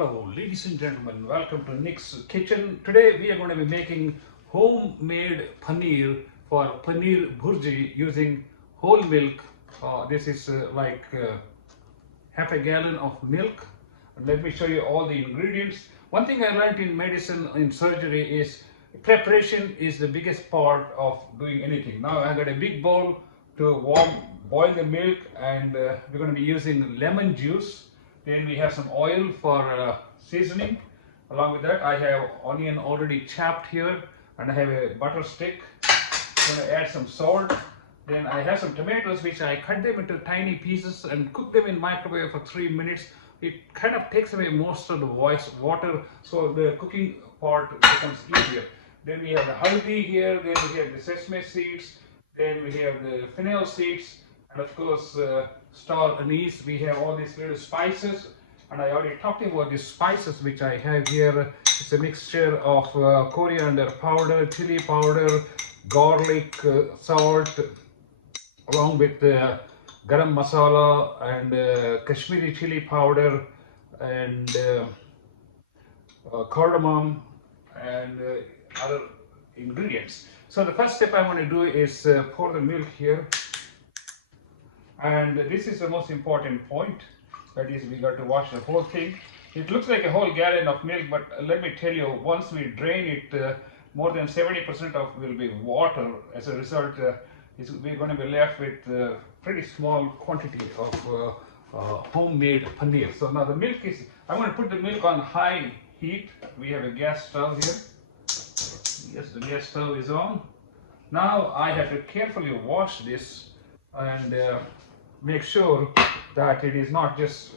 Hello, ladies and gentlemen. Welcome to Nik's Kitchen. Today we are going to be making homemade paneer for Paneer Bhurji using whole milk. This is half a gallon of milk. And let me show you all the ingredients. One thing I learned in medicine, in surgery, is preparation is the biggest part of doing anything. Now I got a big bowl to boil the milk, and we're going to be using lemon juice. Then we have some oil for seasoning. Along with that, I have onion already chopped here, and I have a butter stick. I'm going to add some salt. Then I have some tomatoes, which I cut them into tiny pieces and cook them in microwave for 3 minutes. It kind of takes away most of the water, so the cooking part becomes easier. Then we have the haldi here, then we have the sesame seeds, then we have the fennel seeds, and of course star anise. We have all these little spices, and I already talked about these spices which I have here. It's a mixture of coriander powder, chili powder, garlic, salt, along with garam masala and Kashmiri chili powder and cardamom and other ingredients. So the first step I want to do is pour the milk here, and this is the most important point. That is, we got to wash the whole thing. It looks like a whole gallon of milk, but let me tell you, once we drain it, more than 70% of will be water. As a result, we're going to be left with pretty small quantity of homemade paneer. So now the milk is, I'm going to put the milk on high heat. We have a gas stove here. Yes, the gas stove is on. Now I have to carefully wash this and make sure that it is not just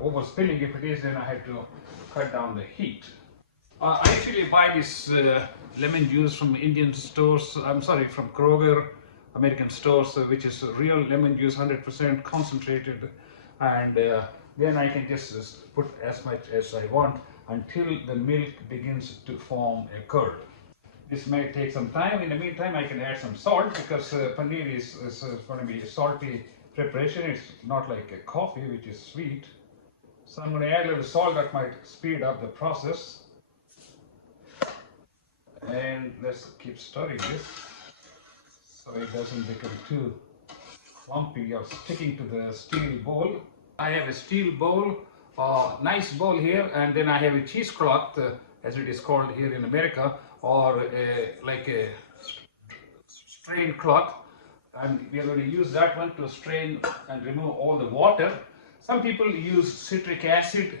overspilling. If it is, then I have to cut down the heat. I actually buy this lemon juice from Indian stores, from Kroger, American stores, which is real lemon juice, 100% concentrated, and then I can just put as much as I want until the milk begins to form a curd. This may take some time. In the meantime, I can add some salt, because paneer is going to be a salty preparation. It's not like a coffee, which is sweet. So I'm going to add a little salt that might speed up the process. And let's keep stirring this so it doesn't become too clumpy or sticking to the steel bowl. I have a steel bowl, nice bowl here, and then I have a cheesecloth, as it is called here in America, or like a strain cloth, and we are going to use that one to strain and remove all the water. Some people use citric acid.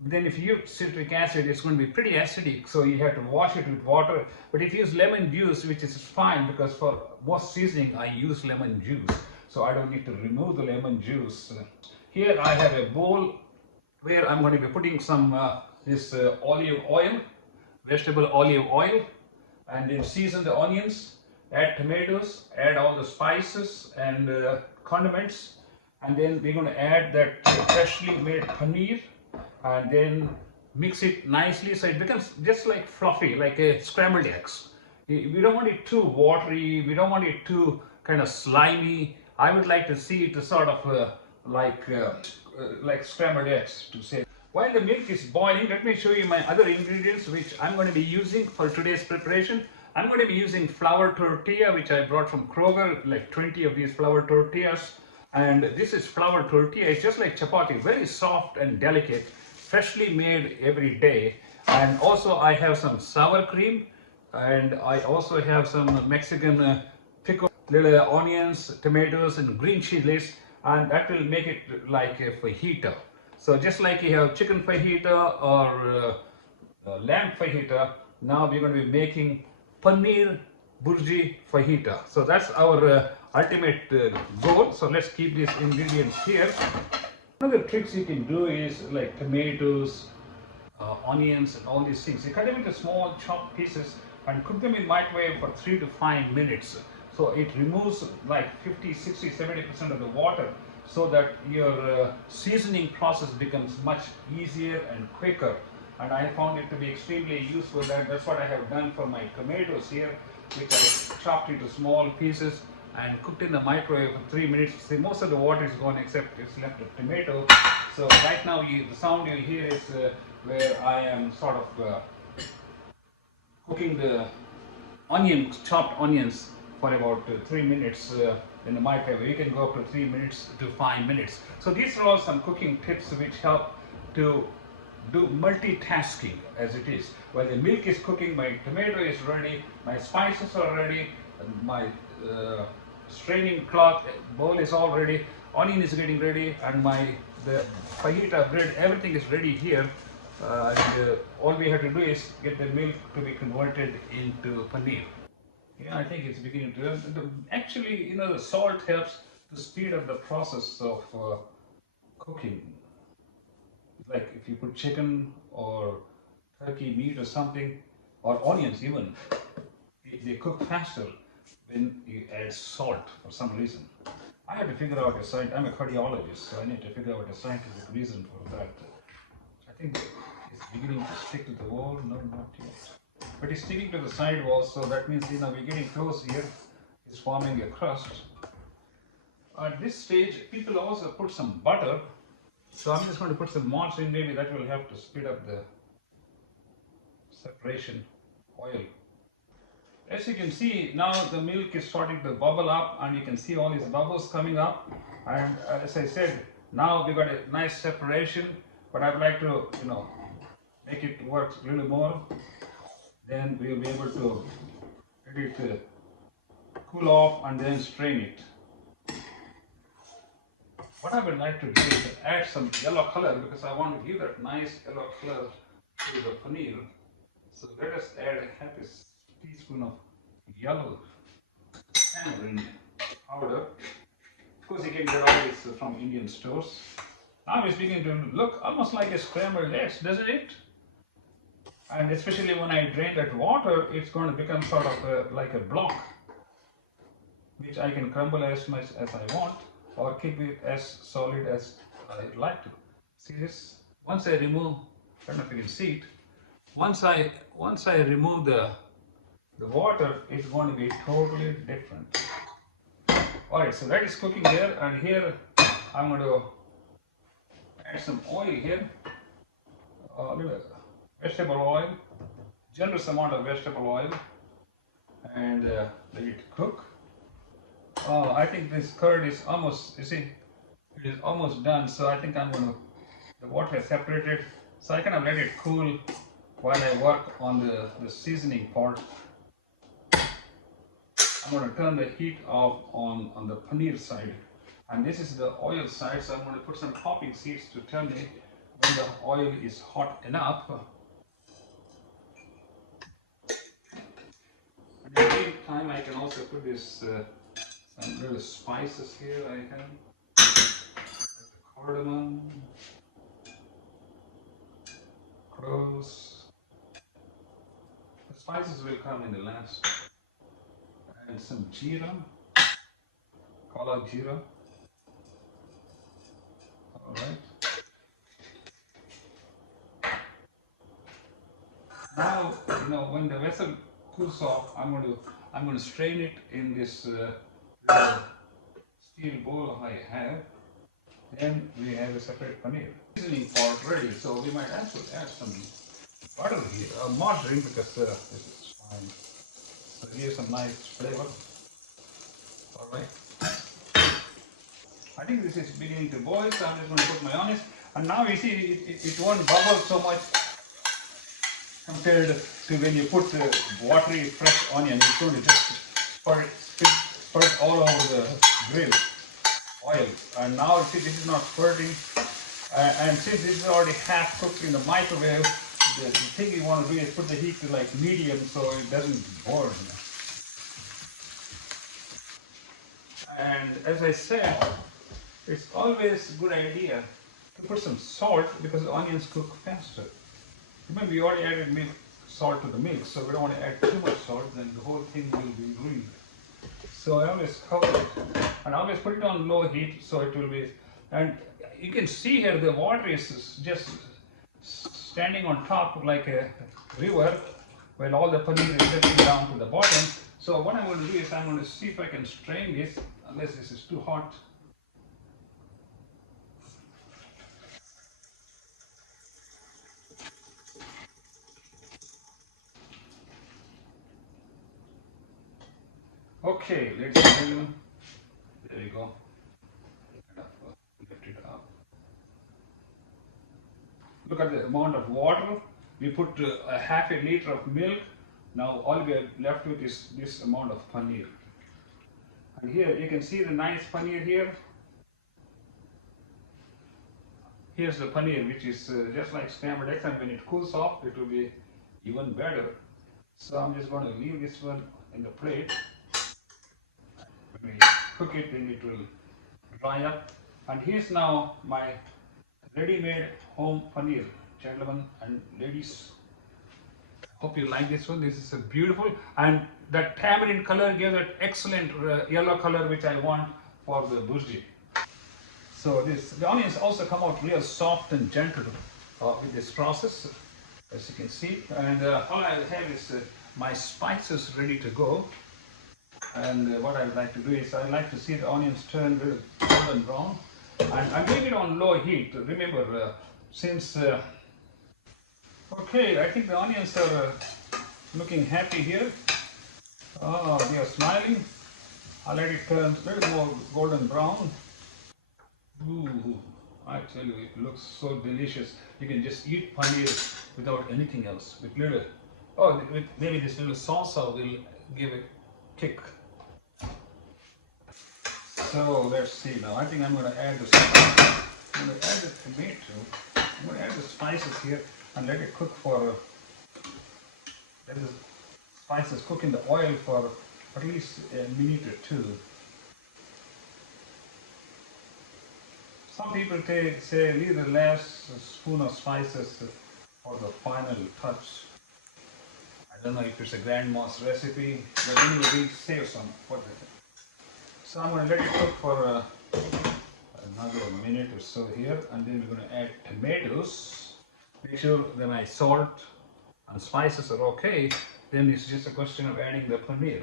Then if you use citric acid, it's going to be pretty acidic, so you have to wash it with water. But if you use lemon juice, which is fine, because for most seasoning I use lemon juice, so I don't need to remove the lemon juice. Here I have a bowl where I'm going to be putting some olive oil, vegetable olive oil, and then season the onions, add tomatoes, add all the spices and condiments, and then we're going to add that freshly made paneer, and then mix it nicely so it becomes just like fluffy, like a scrambled eggs. We don't want it too watery, we don't want it too kind of slimy. I would like to see it sort of like scrambled eggs, to say. While the milk is boiling, let me show you my other ingredients which I'm going to be using for today's preparation. I'm going to be using flour tortilla, which I brought from Kroger, like 20 of these flour tortillas. And this is flour tortilla. It's just like chapati, very soft and delicate, freshly made every day. And also I have some sour cream, and I also have some Mexican pickle, little onions, tomatoes, and green chilies, and that will make it like a fajita. So just like you have chicken fajita or lamb fajita, now we're going to be making Paneer Bhurji fajita. So that's our ultimate goal. So let's keep these ingredients here. One of the tricks you can do is like tomatoes, onions, and all these things. You cut them into small chopped pieces and cook them in microwave for 3 to 5 minutes. So it removes like 50, 60, 70% of the water, so that your seasoning process becomes much easier and quicker. And I found it to be extremely useful. That's what I have done for my tomatoes here, which I chopped into small pieces. and cooked in the microwave for 3 minutes. See, most of the water is gone except it's left a tomato. So right now the sound you'll hear is where I am sort of cooking the onions, chopped onions, for about 3 minutes in the microwave. You can go up to 3 minutes to 5 minutes. So these are all some cooking tips which help to do multitasking as it is. While the milk is cooking, my tomato is ready, my spices are ready, my straining cloth bowl is all ready, onion is getting ready, and the fajita bread, everything is ready here. All we have to do is get the milk to be converted into paneer. Yeah, I think it's beginning to. Actually, you know, the salt helps to speed up the process of cooking. Like if you put chicken or turkey meat or something, or onions even, they cook faster when you add salt for some reason. I have to figure out a science. I'm a cardiologist, so I need to figure out a scientific reason for that. I think it's beginning to stick to the wall. No, not yet. But it's sticking to the side wall, so that means, you know, we're getting close here. It's forming a crust. At this stage, people also put some butter. So I'm just going to put some margarine. Maybe that will help to speed up the separation oil. As you can see, now the milk is starting to bubble up, and you can see all these bubbles coming up. And as I said, now we got a nice separation, but I'd like to, you know, make it work a little more. Then we'll be able to let it cool off and then strain it. What I would like to do is add some yellow color, because I want to give that nice yellow color to the paneer. So let us add a half a teaspoon of yellow tamarind powder. Of course, you can get all this from Indian stores. Now it's beginning to look almost like a scrambled eggs, doesn't it? And especially when I drain that water, it's going to become sort of like a block, which I can crumble as much as I want, or keep it as solid as I like to. See this? Once I remove, I don't know if you can see it. Once I remove the water, it's going to be totally different. Alright, so that is cooking there, and here I'm going to add some oil here, a little vegetable oil, generous amount of vegetable oil, and let it cook. I think this curd is almost, you see, it is almost done, so I think I'm going to, the water is separated, so I kind of let it cool while I work on the seasoning part. I'm going to turn the heat off on the paneer side, and this is the oil side, so I'm going to put some popping seeds to tell me when the oil is hot enough. And in the meantime, I can also put this some little spices here. I have like the cardamom, cloves. The spices will come in the last. And some jeera, kala jeera. All right. Now, you know, when the vessel cools off, I'm going to strain it in this little steel bowl I have. Then we have a separate paneer. Seasoning part ready, so we might actually add some butter here, margarine, because this is fine. So here's some nice flavor. All right. I think this is beginning to boil, so I'm just going to put my onions. And now you see it won't bubble so much compared to when you put the watery fresh onion. It's going to just spurt all over the grill oil. And now see, this is not spurting. And since this is already half cooked in the microwave, the thing you want to do is put the heat to like medium so it doesn't burn. And as I said, it's always a good idea to put some salt because the onions cook faster. Remember, we already added salt to the milk, so we don't want to add too much salt, then the whole thing will be ruined. So I always cover it, and I always put it on low heat so it will be, and you can see here the water is just standing on top like a river, while all the paneer is sitting down to the bottom. So what I'm going to do is I'm going to see if I can strain this, unless this is too hot. Okay, ladies and gentlemen, there we go. Lift it up. Look at the amount of water. We put a half a liter of milk. Now all we are left with is this amount of paneer. And here you can see the nice paneer here. Here's the paneer, which is just like scrambled eggs, and when it cools off, it will be even better. So I'm just going to leave this one in the plate. When we cook it, then it will dry up. And here's now my ready-made home paneer, gentlemen and ladies. Hope you like this one. This is a beautiful, and that tamarind color gives that excellent yellow color which I want for the bhurji. So the onions also come out real soft and gentle with this process, as you can see. And all I have is my spices ready to go. And what I would like to do is I like to see the onions turn really golden brown. And I'm doing it on low heat. Remember, since okay, I think the onions are looking happy here. Oh, they are smiling. I'll let it turn a little more golden brown. Ooh, I tell you, it looks so delicious. You can just eat paneer without anything else. With little, with maybe this little salsa will give a kick. So let's see now. I think I'm going to add the spices. I'm going to add the tomato. I'm going to add the spices here and let it cook for. Let the spices cook in the oil for at least a minute or two. Some people say leave the last spoon of spices for the final touch. I don't know if it's a grandma's recipe, but anyway, we save some for that. So I'm going to let it cook for another minute or so here, and then we're going to add tomatoes. Make sure that my salt and spices are okay. Then it's just a question of adding the paneer.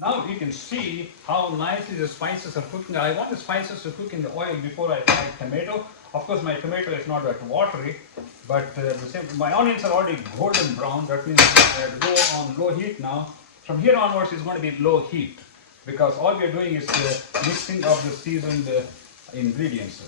Now you can see how nicely the spices are cooking. I want the spices to cook in the oil before I add tomato. Of course, my tomato is not that watery, but my onions are already golden brown. That means I have to go on low heat now. From here onwards, it's going to be low heat because all we are doing is mixing of the seasoned ingredients.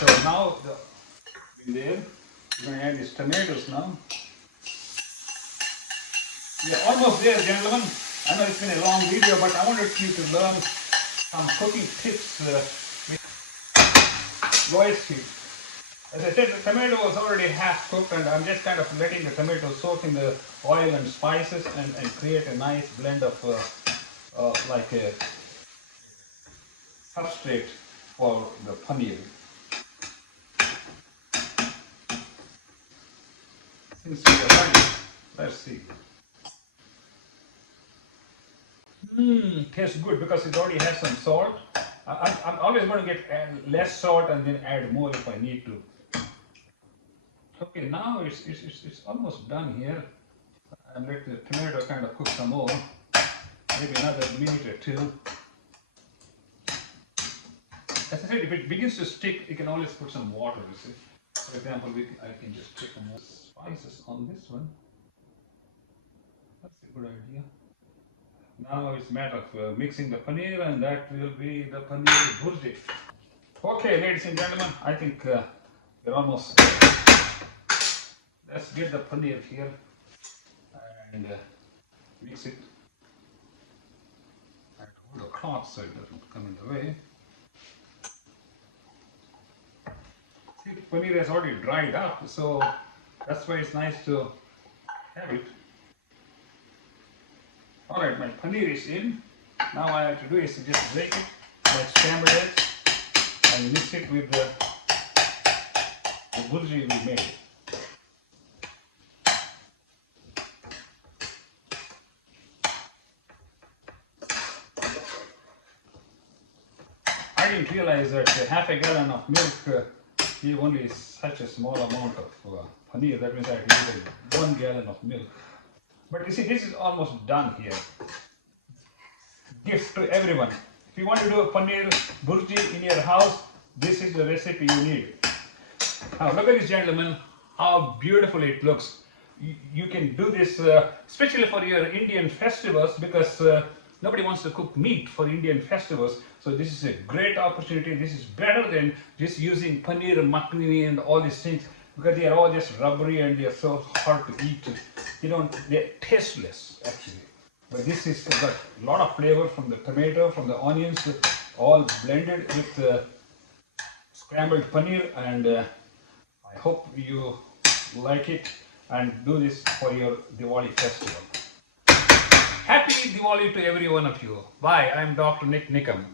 So now, we're going to add these tomatoes now. We are almost there, gentlemen. I know it's been a long video, but I wanted you to learn some cooking tips with lowest heat. As I said, the tomato was already half cooked, and I'm just kind of letting the tomato soak in the oil and spices and create a nice blend of like a substrate for the paneer. Since we are ready, let's see. Tastes good because it already has some salt. I'm always going to get less salt and then add more if I need to. Okay, now it's almost done here. And let the tomato kind of cook some more. Maybe another minute or two. As I said, if it begins to stick, you can always put some water, you see. For example, I can just put some more spices on this one. That's a good idea. Now it's a matter of mixing the paneer, and that will be the Paneer Bhurji. Okay, ladies and gentlemen, I think we're almost there. Let's get the paneer here and mix it. And hold the cloth so it doesn't come in the way. See, the paneer has already dried up, so that's why it's nice to have it. Alright, my paneer is in. Now all I have to do is to just break it like scrambled eggs and mix it with the bhurji we made. I didn't realize that half a gallon of milk gave only such a small amount of paneer. That means I needed 1 gallon of milk. But you see, this is almost done here. gift to everyone. If you want to do a Paneer Bhurji in your house, this is the recipe you need. Now look at this, gentlemen, how beautiful it looks. You can do this especially for your Indian festivals, because nobody wants to cook meat for Indian festivals. So this is a great opportunity. This is better than just using paneer makhani and all these things, because they are all just rubbery and they are so hard to eat. They're tasteless actually. But this is got a lot of flavor from the tomato, from the onions, all blended with scrambled paneer, and I hope you like it and do this for your Diwali festival. Happy Diwali to every one of you. Bye. I'm Dr. Nik Nikam.